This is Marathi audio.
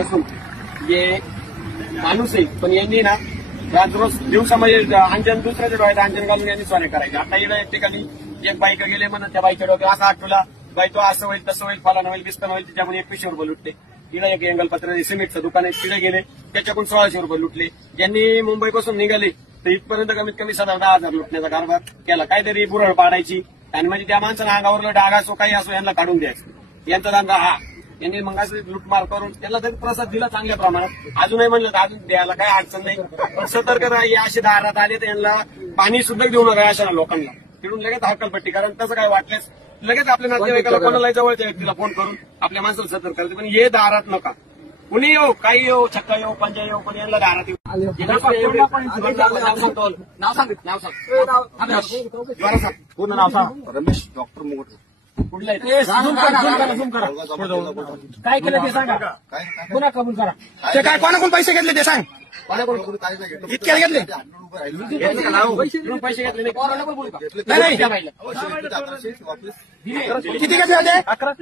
नसून हे माणूस आहे, पण यांनी ना रात रोज दिवसामध्ये अंजन दुसऱ्याच्या डोळ्यात अंजन घालून यांनी स्वारे करायचे. आता इकडे एक ठिकाणी एक बाईक गेले म्हणून त्या बाईकच्या डोक्यात असा आठवला, बाई तो असं होईल तसं होईल फलाना होईल बिस्तान होईल, त्याच्यामुळे 2100 रुपये लुटले. तिला एक एंगलपत्र सिमेंटचं दुकान आहे तिथे गेले, त्याच्याकडून 1600 रुपये लुटले. ज्यांनी मुंबईपासून निघाले तर इथपर्यंत कमीत कमी 7-10,000 लुटण्याचा कारभार केला. काहीतरी बुरळ पाडायची आणि म्हणजे त्या माणसाला अंगावरला डाग असो काही असो यांना काढून द्यायचं, यांचा धंदा हा. यांनी मग असं लुटमार करून त्याला तरी प्रसाद दिला चांगल्या प्रमाणात. अजूनही म्हणलं तर अजून द्यायला काही अडचण नाही, पण सतर्क राहा. असे दारात आले तर यांना पाणी सुद्धा देऊ नका अशा लोकांना. तिकडून लगेच हक्कलपट्टी, कारण तसं काय वाटल्यास लगेच आपल्या नातेवाईकाला कोणाला जवळच्या व्यक्तीला फोन करून आपल्या माणसाला सतर्क करायचं. पण हे दारात नका, कुणी येऊ काही येऊ छक्का येऊ पंजा येऊ, पण यांना दारात येऊ. नाव सांग पूर्ण नाव सांग. रमेश डॉक्टर मोगट. कुठलं काय केलं ते सांगा, पुन्हा कबूल करा. ते काय कोणाकडून पैसे घेतले ते सांग. इतक्या घेतले पैसे घेतले नाही ऑफिस किती घेतले होते? 11.